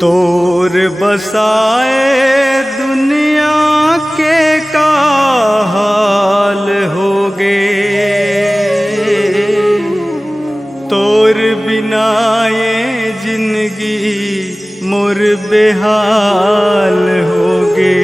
तोर बसाए दुनिया के का हाल होगे, तोर बिना ये जिंदगी मोर बेहाल होगे।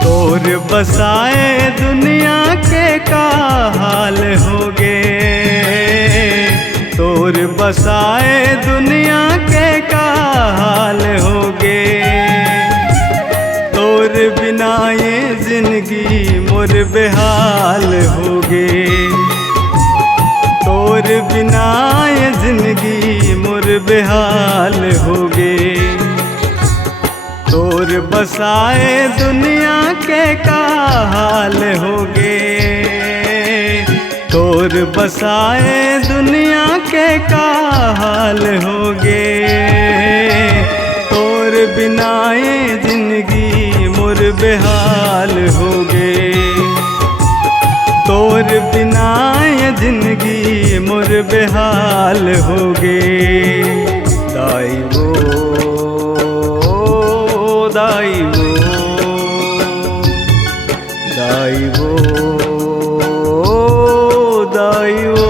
तोर बसाए दुनिया के का हाल होगे, तोर बसाए दुनिया के का हाल होगे। तोर बिना ये जिंदगी मोर बेहाल होगे, तोर बिना ये जिंदगी मोर बेहाल होगे। तोर बसाए दुनिया के का हाल होगे, तोर बसाए दुनिया के का हाल होगे। तोर बिना ये जिंदगी मोर बेहाल होगे, तोर बिना ये जिंदगी मोर बेहाल होगे। दाई वो दाई वो दाई वो दाई वो।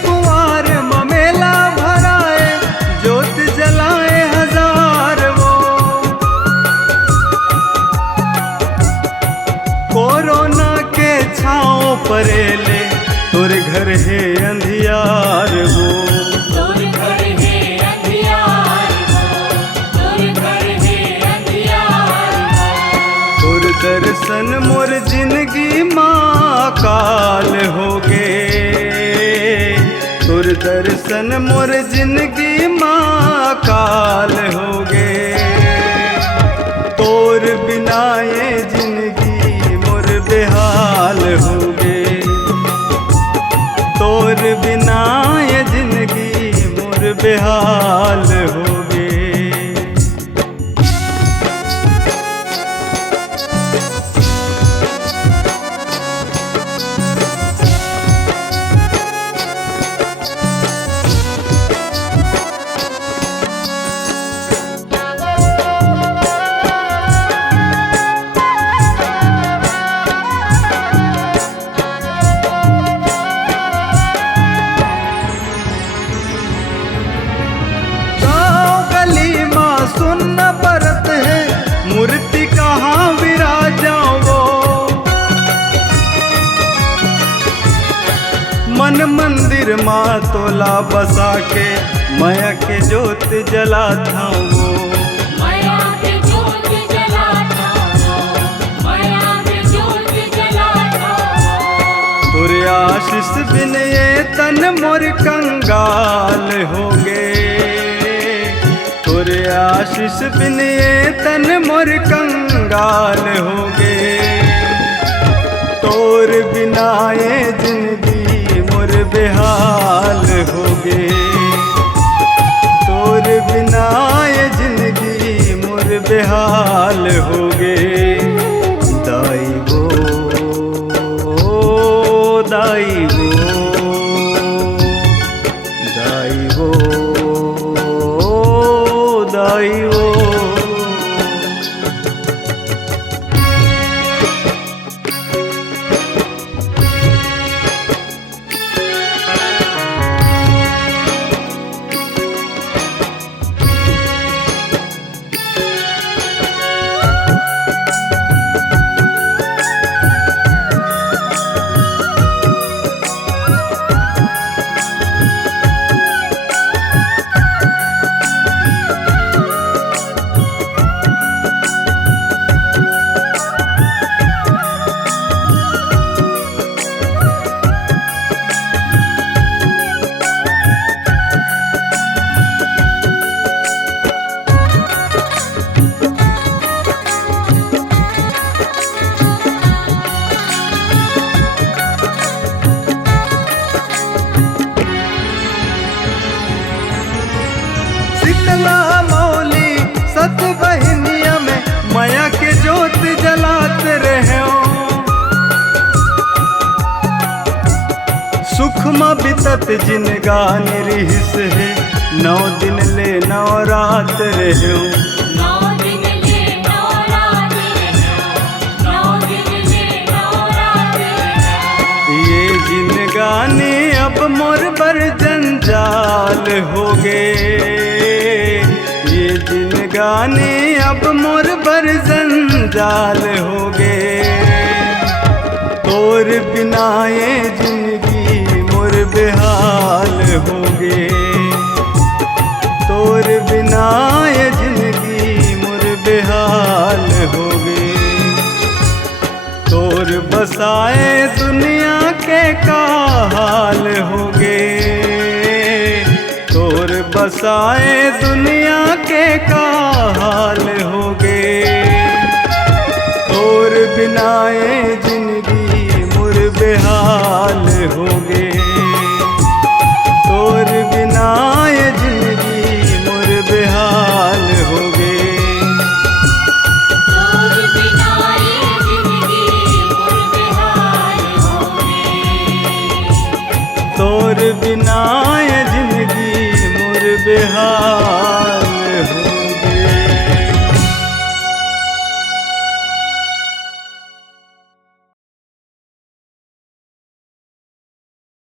कुंवार ममेला भराए ज्योत जलाए हजार वो, कोरोना के छाँव परेले तोर घर है अंधियार वो। तोर घर है अंधियार वो, तोर घर है अंधियार वो। तोर दर्शन मोर जिंदगी माँ काल होगे, तोर दर्शन मोर जिंदगी माँ काल होगे। तोर बिना ये जिंदगी मोर बेहाल होगे, तोर बिना ये जिंदगी मोर बेहाल होगे। सुन्न परत है मूर्ति कहाँ विराजाओ वो, मन मंदिर माँ तोला बसा के माया के ज्योत जलाता वो। माया के ज्योत जलाता वो, माया के ज्योत जलाता वो। तोरे आशीष बिन ये तन मोर कंगाल होगे, तोरे आशीष बिन ये तन मोर कंगाल होगे। तोर बिना ये जिंदगी मोर बेहाल होगे। तोर बिना ये जिंदगी मोर बेहाल होगे। दाई वो दाई वो दाई वो दाई वो। शीतला मौली सत बहिनिया में माया के जोत जलाते रहे। सुख में बितत जिनगा निरिहिस है 9 दिन ले 9 रात रहे। 9 दिन ले 9 रात रहो, 9 दिन ले 9 रात रहो। ये जिनगानी अब मोर बर जंजाल हो गे। ये जिनगानी अब मोर बर जंजाल हो गे। तोर बिना ये जिंदगी मोर बेहाल हो गे। तोर बिना ये जिंदगी मोर बेहाल हो गे। तोर बसाए दुनिया के का हाल हो गे। तोर बसाए दुनिया के का हाल हो गे। तोर बिना ये जिंदगी मोर बेहाल हो गे। तोर बिना ये जिंदगी मोर बेहाल हो गे। तोर बिना ये जिंदगी मोर बेहाल होगे। तोर बिना ये जिंदगी मोर बेहाल